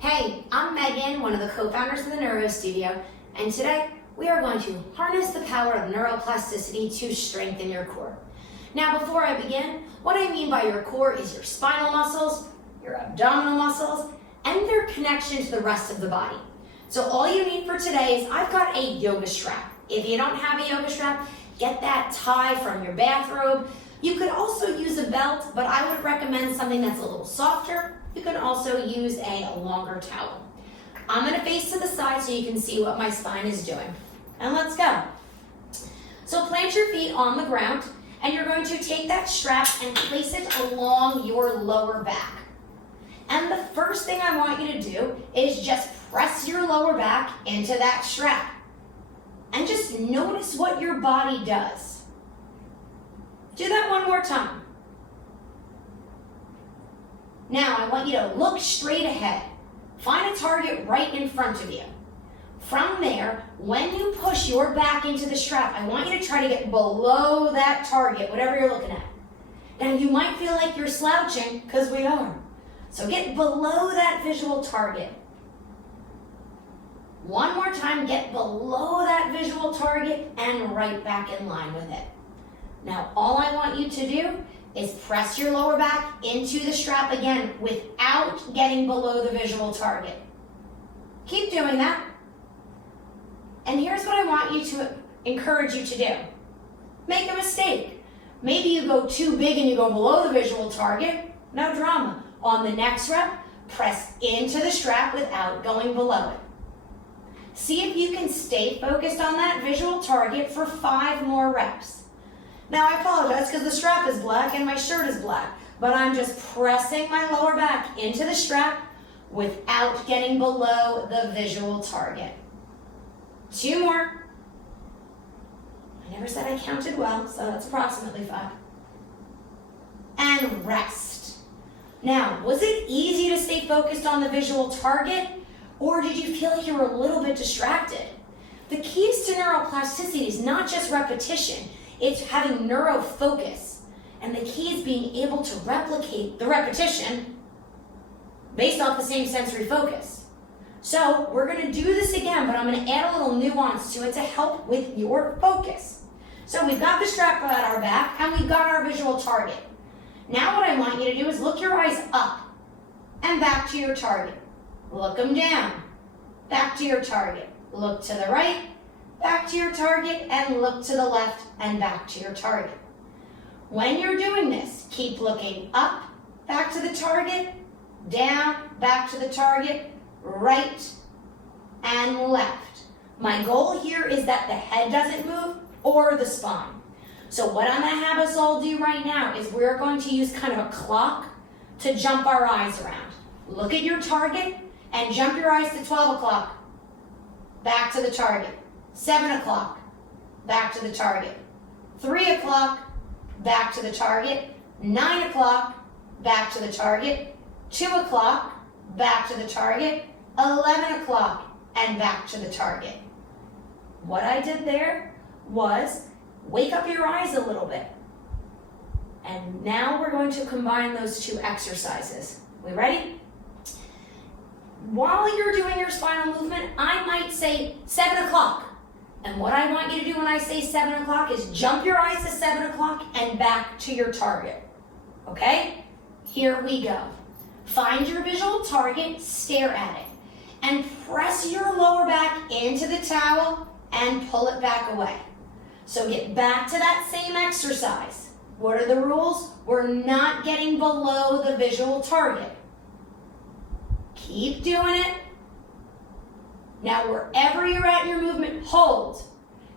Hey, I'm Megan, one of the co-founders of the Neuro Studio, and today we are going to harness the power of neuroplasticity to strengthen your core. Now, before I begin, what I mean by your core is your spinal muscles, your abdominal muscles, and their connection to the rest of the body. So all you need for today is I've got a yoga strap. If you don't have a yoga strap, get that tie from your bathrobe. You could also use a belt, but I would recommend something that's a little softer. You can also use a longer towel. I'm going to face to the side so you can see what my spine is doing. And let's go. So plant your feet on the ground, and you're going to take that strap and place it along your lower back. And the first thing I want you to do is just press your lower back into that strap. And just notice what your body does. Do that one more time. Now, I want you to look straight ahead. Find a target right in front of you. From there, when you push your back into the strap, I want you to try to get below that target, whatever you're looking at. Now, you might feel like you're slouching, because we are. So get below that visual target. One more time, get below that visual target and right back in line with it. Now, all I want you to do is press your lower back into the strap again without getting below the visual target. Keep doing that. And here's what I want you to encourage you to do. Make a mistake. Maybe you go too big and you go below the visual target. No drama. On the next rep, press into the strap without going below it. See if you can stay focused on that visual target for 5 more reps. Now, I apologize because the strap is black and my shirt is black, but I'm just pressing my lower back into the strap without getting below the visual target. 2 more. I never said I counted well, so that's approximately 5. And rest. Now, was it easy to stay focused on the visual target, or did you feel like you were a little bit distracted? The keys to neuroplasticity is not just repetition. It's having neuro focus, and the key is being able to replicate the repetition based off the same sensory focus. So we're going to do this again, but I'm going to add a little nuance to it to help with your focus. So we've got the strap at our back, and we've got our visual target. Now what I want you to do is look your eyes up and back to your target. Look them down, back to your target. Look to the right, back to your target, and look to the left and back to your target. When you're doing this, keep looking up, back to the target, down, back to the target, right and left. My goal here is that the head doesn't move or the spine. So what I'm going to have us all do right now is we're going to use kind of a clock to jump our eyes around. Look at your target and jump your eyes to 12 o'clock, back to the target. 7 o'clock, back to the target. 3 o'clock, back to the target. 9 o'clock, back to the target. 2 o'clock, back to the target. 11 o'clock, and back to the target. What I did there was wake up your eyes a little bit. And now we're going to combine those 2 exercises. We ready? While you're doing your spinal movement, I might say 7 o'clock. And what I want you to do when I say 7 o'clock is jump your eyes to 7 o'clock and back to your target. Okay? Here we go. Find your visual target, stare at it, and press your lower back into the towel and pull it back away. So get back to that same exercise. What are the rules? We're not getting below the visual target. Keep doing it. Now, wherever you're at in your movement, hold.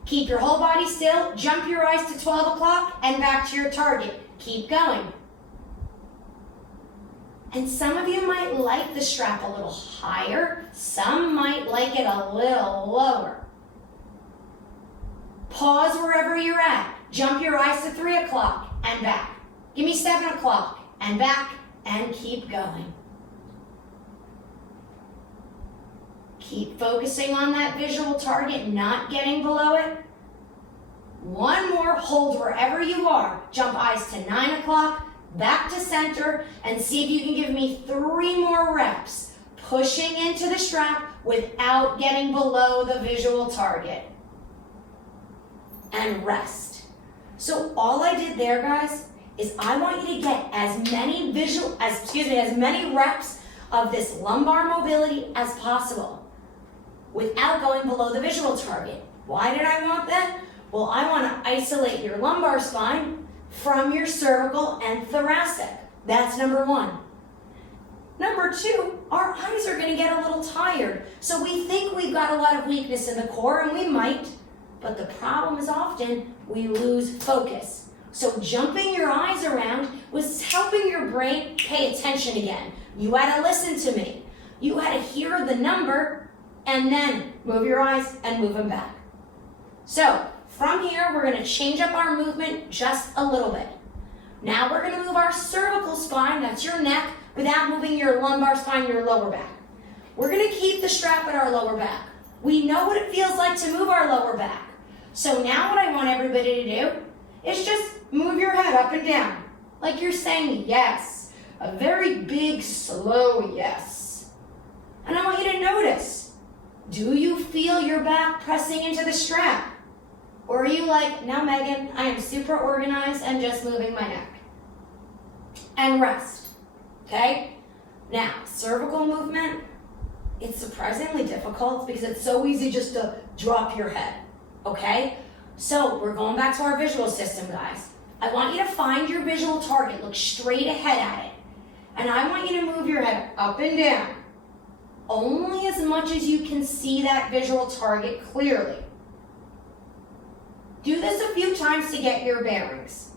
Keep your whole body still. Jump your eyes to 12 o'clock and back to your target. Keep going. And some of you might like the strap a little higher. Some might like it a little lower. Pause wherever you're at. Jump your eyes to 3 o'clock and back. Give me 7 o'clock and back, and keep going. Keep focusing on that visual target, not getting below it. One more, hold wherever you are. Jump eyes to 9 o'clock, back to center, and see if you can give me 3 more reps. pushing into the strap without getting below the visual target. And rest. So all I did there, guys, is I want you to get as many reps of this lumbar mobility as possible without going below the visual target. Why did I want that? Well, I want to isolate your lumbar spine from your cervical and thoracic. That's number one. Number two, our eyes are going to get a little tired. So we think we've got a lot of weakness in the core, and we might, but the problem is often we lose focus. So jumping your eyes around was helping your brain pay attention again. You had to listen to me. You had to hear the number and then move your eyes and move them back. So from here, we're going to change up our movement just a little bit. Now we're going to move our cervical spine, that's your neck, without moving your lumbar spine, your lower back. We're going to keep the strap at our lower back. We know what it feels like to move our lower back. So now what I want everybody to do is just move your head up and down, like you're saying yes. A very big, slow yes. And I want you to notice, do you feel your back pressing into the strap? Or are you like, no, Megan, I am super organized and just moving my neck? And rest, okay? Now, cervical movement, it's surprisingly difficult because it's so easy just to drop your head, okay? So we're going back to our visual system, guys. I want you to find your visual target, look straight ahead at it. And I want you to move your head up and down, only as much as you can see that visual target clearly. Do this a few times to get your bearings.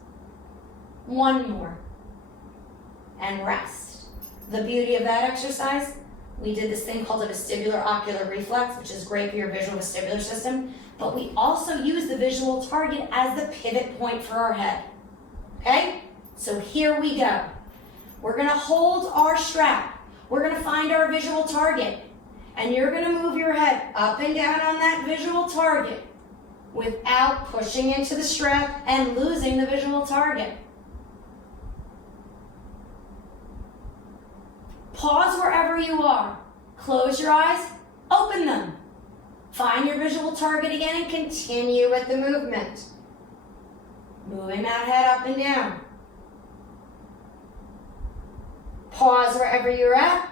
One more. And rest. The beauty of that exercise, we did this thing called a vestibular ocular reflex, which is great for your visual vestibular system, but we also use the visual target as the pivot point for our head. Okay? So here we go. We're going to hold our strap. We're going to find our visual target. And you're going to move your head up and down on that visual target without pushing into the strap and losing the visual target. Pause wherever you are. Close your eyes, open them. Find your visual target again and continue with the movement. Moving that head up and down. Pause wherever you're at.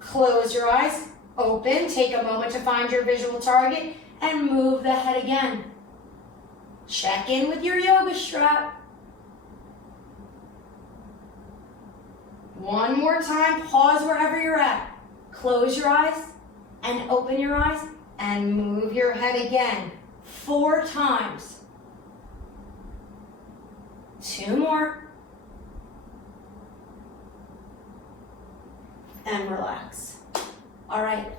Close your eyes, open, take a moment to find your visual target, and move the head again. Check in with your yoga strap. One more time, pause wherever you're at. Close your eyes and open your eyes and move your head again. 4 times. 2 more. And relax. All right.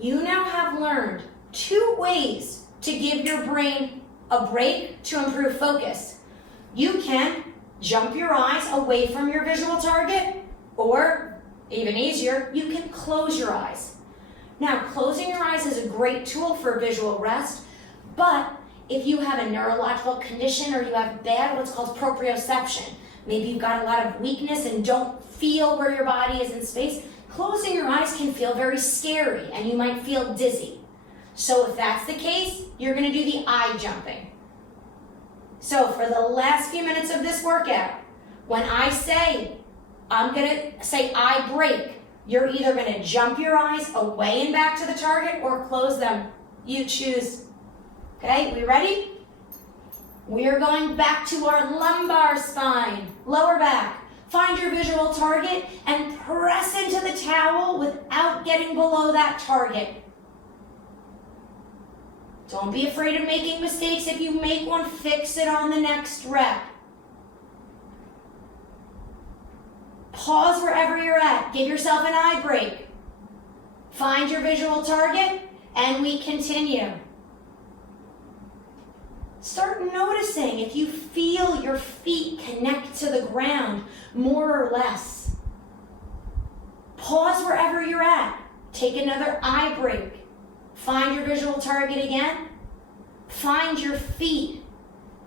You now have learned 2 ways to give your brain a break to improve focus. You can jump your eyes away from your visual target, or even easier, you can close your eyes. Now, closing your eyes is a great tool for visual rest, but if you have a neurological condition or you have bad what's called proprioception, maybe you've got a lot of weakness and don't feel where your body is in space, closing your eyes can feel very scary and you might feel dizzy. So if that's the case, you're going to do the eye jumping. So for the last few minutes of this workout, when I say, I'm going to say eye break, you're either going to jump your eyes away and back to the target or close them. You choose. Okay, we ready? We are going back to our lumbar spine, lower back. Find your visual target and press into the towel without getting below that target. Don't be afraid of making mistakes. If you make one, fix it on the next rep. Pause wherever you're at. Give yourself an eye break. Find your visual target, and we continue. Start noticing if you feel your feet connect to the ground, more or less. Pause wherever you're at. Take another eye break. Find your visual target again. Find your feet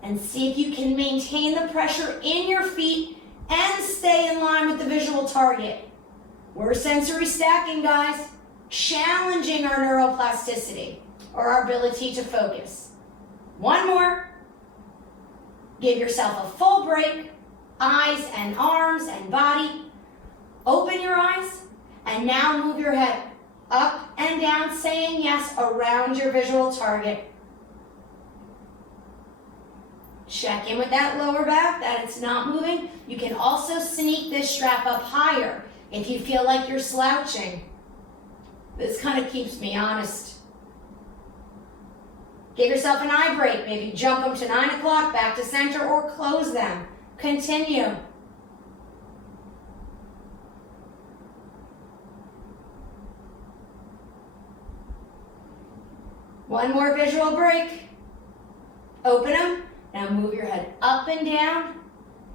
and see if you can maintain the pressure in your feet and stay in line with the visual target. We're sensory stacking, guys, challenging our neuroplasticity, or our ability to focus. One more. Give yourself a full break, eyes and arms and body. Open your eyes, and now move your head up and down, saying yes around your visual target. Check in with that lower back, that it's not moving. You can also sneak this strap up higher if you feel like you're slouching. This kind of keeps me honest. Give yourself an eye break. Maybe jump them to 9 o'clock, back to center, or close them. Continue. One more visual break. Open them. Now move your head up and down,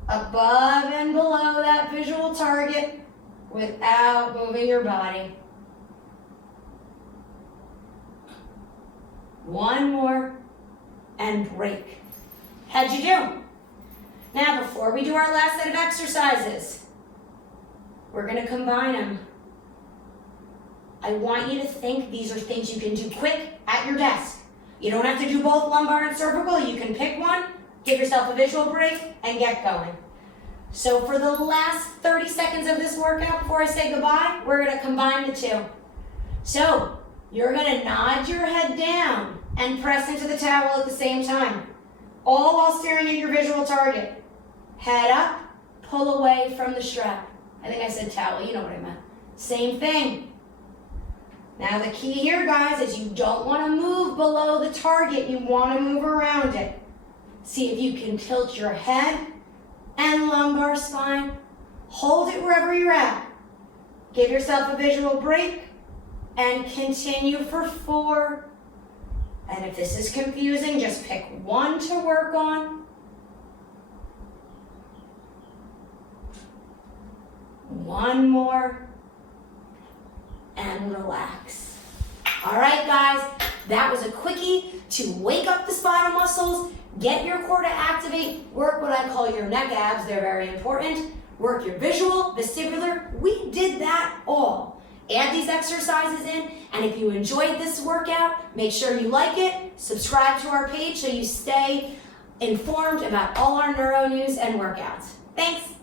above and below that visual target without moving your body. One more, and break. How'd you do? Now, before we do our last set of exercises, we're going to combine them. I want you to think these are things you can do quick at your desk. You don't have to do both lumbar and cervical. You can pick one, give yourself a visual break, and get going. So for the last 30 seconds of this workout before I say goodbye, we're going to combine the two. So you're going to nod your head down and press into the towel at the same time, all while staring at your visual target. Head up, pull away from the strap. I think I said towel, you know what I meant. Same thing. Now the key here, guys, is you don't want to move below the target. You want to move around it. See if you can tilt your head and lumbar spine. Hold it wherever you're at. Give yourself a visual break and continue for 4. And if this is confusing, just pick one to work on. One more. And relax. All right, guys, that was a quickie to wake up the spinal muscles, get your core to activate, work what I call your neck abs, they're very important, work your visual, vestibular, we did that all. Add these exercises in, and if you enjoyed this workout, make sure you like it, subscribe to our page so you stay informed about all our neuro news and workouts. Thanks.